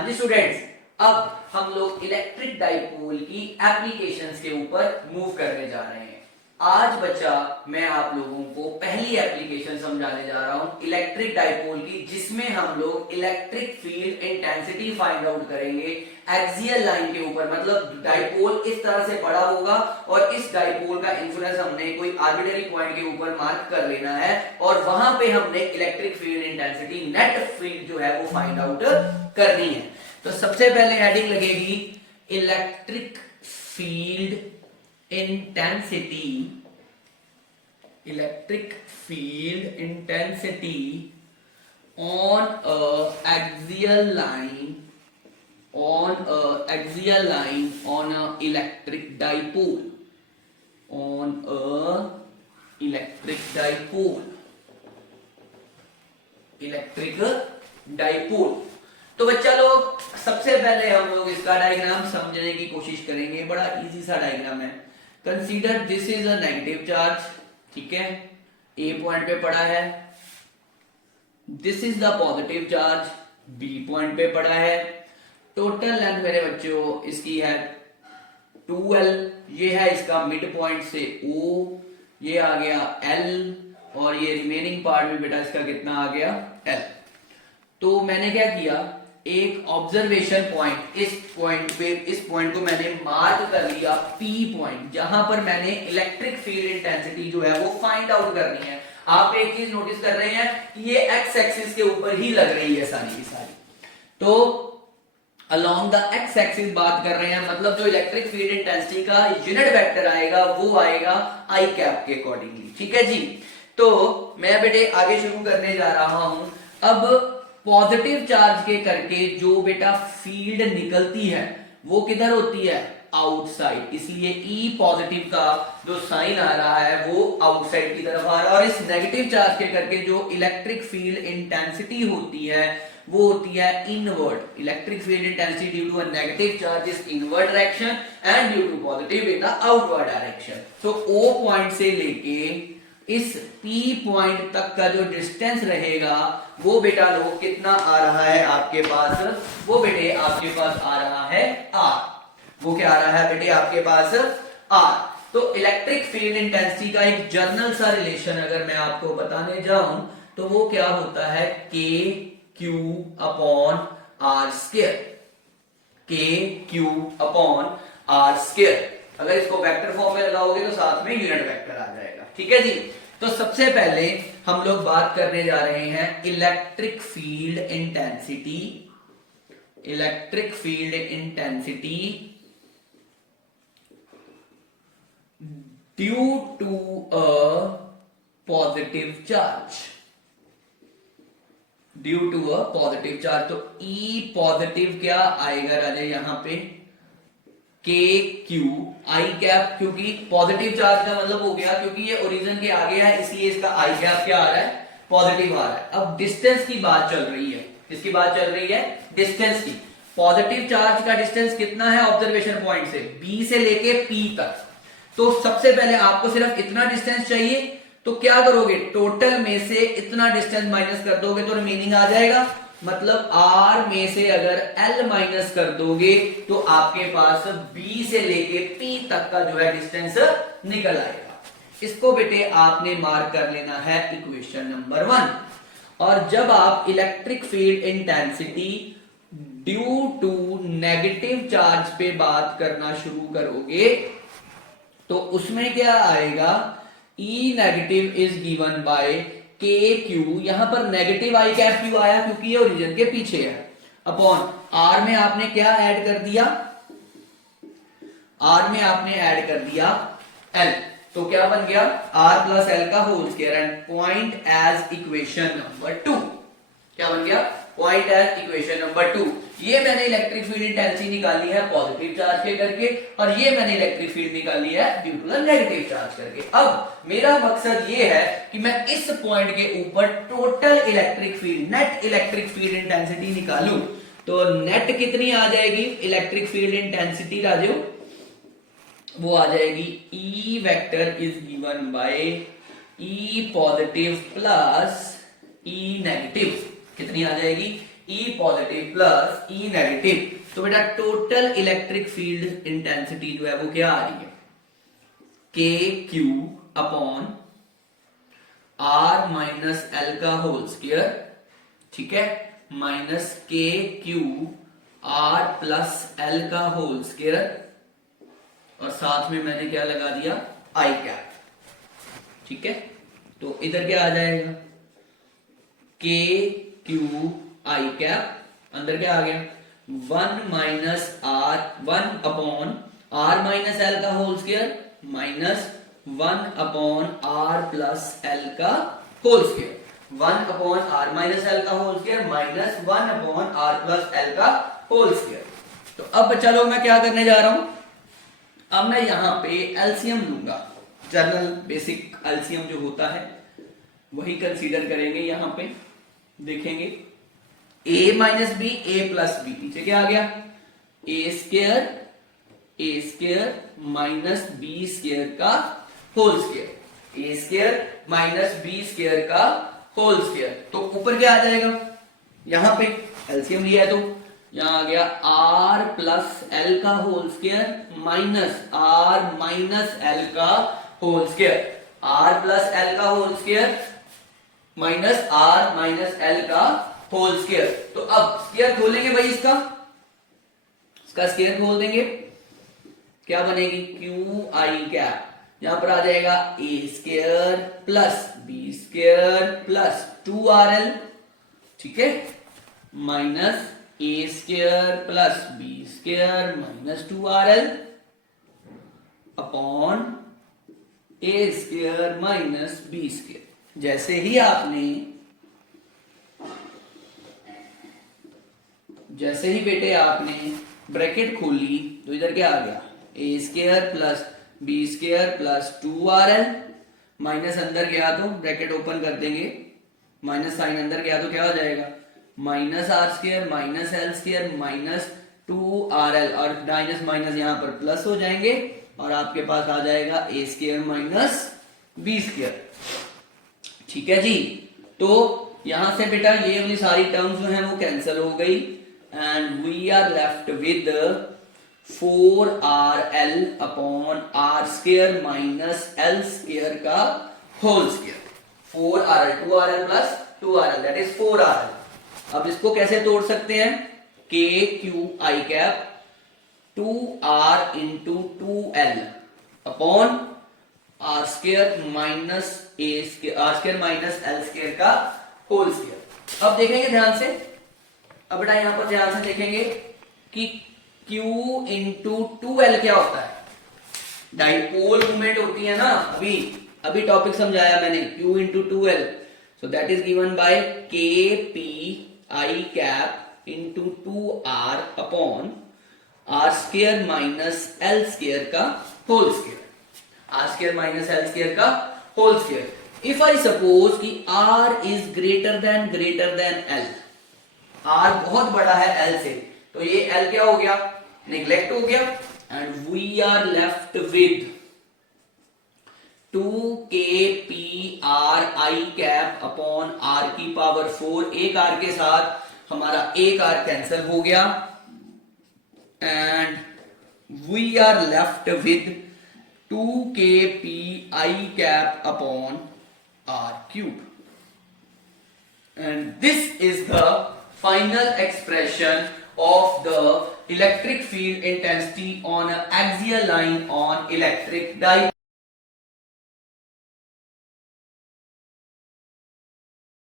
हाँ जी स्टूडेंट्स, अब हम लोग इलेक्ट्रिक डाइपोल की एप्लीकेशंस के ऊपर मूव करने जा रहे हैं। आज बच्चा मैं आप लोगों को पहली एप्लीकेशन समझाने जा रहा हूं इलेक्ट्रिक डाइपोल की, जिसमें हम लोग electric field intensity find out करेंगे एक्सियल लाइन के ऊपर। मतलब डाइपोल इस तरह से पड़ा होगा और इस डाइपोल का इंफ्लुएंस हमने कोई आर्बिट्ररी पॉइंट के ऊपर मार्क कर लेना है और वहां पे हमने electric field intensity net field जो है वो फाइंड आउट करनी है। तो सबसे पहले हेडिंग लगेगी electric field intensity, electric field intensity on a axial line, on a axial line on a electric dipole, on a electric dipole, electric dipole। तो बच्चा लोग सबसे पहले हम लोग इसका डायग्राम समझने की कोशिश करेंगे। बड़ा इजी सा डायग्राम है। Consider this is a negative charge, ठीक है, ए पॉइंट पे पड़ा है। This is the positive charge, B point पे पड़ा है। टोटल लेंथ मेरे बच्चों इसकी है 2l, ये है इसका मिड पॉइंट से O, ये आ गया L और ये रिमेनिंग पार्ट में बेटा इसका कितना आ गया L। तो मैंने क्या किया, एक ऑब्जर्वेशन पॉइंट, इस पॉइंट पे, इस पॉइंट को मैंने मार्क कर लिया P पॉइंट, जहां पर मैंने इलेक्ट्रिक फील्ड इंटेंसिटी जो है वो फाइंड आउट करनी है। आप एक चीज नोटिस कर रहे हैं कि ये एक्स एक्सिस के ऊपर ही लग रही है सारी की सारी। तो अलोंग द एक्स एक्सिस बात कर रहे हैं, मतलब जो इलेक्ट्रिक फील्ड इंटेंसिटी का यूनिट वेक्टर आएगा वो आएगा आई कैप के अकॉर्डिंगली, ठीक है जी। तो मैं बेटे आगे शुरू करने जा रहा हूं। अब पॉजिटिव चार्ज के करके जो बेटा फील्ड निकलती है वो किधर होती है, आउटसाइड, इसलिए ई पॉजिटिव का जो साइन आ रहा है वो आउटसाइड की तरफ आ रहा है। और इस नेगेटिव चार्ज के करके जो इलेक्ट्रिक फील्ड इंटेंसिटी होती है वो होती है inward. Electric field intensity due to a negative charge is inward direction and due to positive in the outward direction. तो O पॉइंट से लेके इस P पॉइंट तक का जो डिस्टेंस रहेगा वो बेटा लोग कितना आ रहा है आपके पास, वो बेटे आपके पास आ रहा है R। वो क्या आ रहा है बेटे आपके पास R। तो इलेक्ट्रिक फील्ड इंटेंसिटी का एक जर्नल सा रिलेशन अगर मैं आपको बताने जाऊं तो वो क्या होता है, K Q upon R square, K Q upon R square. अगर इसको वेक्टर फॉर्म में लगाओगे तो साथ में यूनिट वेक्टर आ जाएगा, ठीक है जी। तो सबसे पहले हम लोग बात करने जा रहे हैं electric field intensity, electric field intensity due to a positive charge, due to a positive charge. तो E पॉजिटिव क्या आएगा राजा यहां पे, K Q I कैप, क्योंकि पॉजिटिव चार्ज का मतलब हो गया क्योंकि ये ओरिजिन के आगे है इसलिए इसका I कैप क्या आ रहा है, पॉजिटिव आ रहा है। अब डिस्टेंस की बात चल रही है, किसकी बात चल रही है, डिस्टेंस की। पॉजिटिव चार्ज का डिस्टेंस कितना है ऑब्जर्वेशन पॉइंट से, B से लेके P तक। तो सबसे पहले आपको सिर्फ इतना डिस्टेंस चाहिए, तो क्या करोगे, टोटल में से इतना डिस्टेंस माइनस कर दोगे तो रिमेनिंग आ जाएगा। मतलब R में से अगर L माइनस कर दोगे तो आपके पास B से लेके P तक का जो है डिस्टेंस निकल आएगा। इसको बेटे आपने मार्क कर लेना है इक्वेशन नंबर 1। और जब आप electric field intensity due to negative charge पे बात करना शुरू करोगे तो उसमें क्या आएगा, E negative is given by के क्यू, यहां पर नेगेटिव आई कैप क्यू आया क्योंकि ये ओरिजिन के पीछे है, अपॉन R में आपने क्या ऐड कर दिया, R में आपने ऐड कर दिया L। तो क्या बन गया, R प्लस L का whole square and point as equation number 2। क्या बन गया, पॉइंट एज इक्वेशन नंबर 2। ये मैंने इलेक्ट्रिक फील्ड इंटेंसिटी निकाली है पॉजिटिव चार्ज के करके और ये मैंने इलेक्ट्रिक फील्ड निकाली है due to the negative charge करके। अब मेरा मकसद ये है कि मैं इस पॉइंट के ऊपर total electric field, net electric field intensity निकालूं। तो नेट कितनी आ जाएगी इलेक्ट्रिक फील्ड इंटेंसिटी राजू, वो आ जाएगी E vector is given bye E positive plus E negative. कितनी आ जाएगी, E positive plus E negative, तो बेटा टोटल इलेक्ट्रिक फील्ड इंटेंसिटी जो है वो क्या आ रही है, K Q upon R minus L का होल स्क्वायर, ठीक है, minus K Q R plus L का होल स्क्वायर, और साथ में मैंने क्या लगा दिया, आई कैप, ठीक है। तो इधर क्या आ जाएगा, के क्यू आई कैप, अंदर क्या आ गया, 1 minus R, 1 upon R minus L का whole square minus 1 upon R plus L का whole square, 1 upon R minus L का whole square minus 1 upon R plus L का होल स्क्वायर। तो अब चलो मैं क्या करने जा रहा हूं, अब मैं यहां पे एलसीएम लूंगा, जनरल बेसिक एलसीएम जो होता है वही कंसीडर करेंगे। यहां पे देखेंगे a minus B, A plus B, नीचे क्या आ गया, A square minus B square का whole square, A square minus B square का होल स्क्वायर। तो ऊपर क्या आ जाएगा, यहां पे एलसीएम लिया है तो यहां आ गया आर प्लस एल का whole square minus R minus L का whole square, R plus L का whole square minus R minus L का होल स्क्वायर। तो अब स्क्वायर खोलेंगे भाई, इसका स्क्वायर खोल देंगे, क्या बनेगी, क्यू आई कैप, यहां पर आ जाएगा A square plus B square plus 2RL, ठीक है, minus A square plus B square minus 2RL upon A square minus B square. जैसे ही बेटे आपने ब्रैकेट खोली तो इधर क्या आ गया, A square plus B square plus 2RL, minus अंदर गया तो ब्रैकेट ओपन कर देंगे, माइनस साइन अंदर गया तो क्या हो जाएगा, minus R square minus L square minus 2RL, और माइनस माइनस यहां पर प्लस हो जाएंगे और आपके पास आ जाएगा A square minus B square, ठीक है जी। तो यहां से बेटा ये वाली सारी टर्म्स जो है वो कैंसिल हो गई and we are left with 4RL upon R square minus L square का whole square, 4RL 2RL plus 2RL that is 4RL। अब इसको कैसे तोड़ सकते हैं, K Q I cap 2R into 2L upon R square minus A square, R square minus L square का whole square. अब देखेंगे ध्यान से, अब बेटा यहां पर ध्यान से देखेंगे कि Q इंटू 2L क्या होता है, डाइपोल मूवमेंट होती है ना, अभी टॉपिक समझाया मैंने, Q into 2L, so that is given by K P I cap into 2R upon R square minus L square का whole square, R square minus L square का whole square. If I suppose कि R is greater than L, R बहुत बड़ा है L से, तो ये L क्या हो गया, नेग्लेक्ट हो गया and we are left with 2kpr I cap upon r की पावर 4, एक r के साथ हमारा एक r कैंसिल हो गया and we are left with 2kpi cap upon r cube, and this is the final expression of the electric field intensity on an axial line on electric dipole.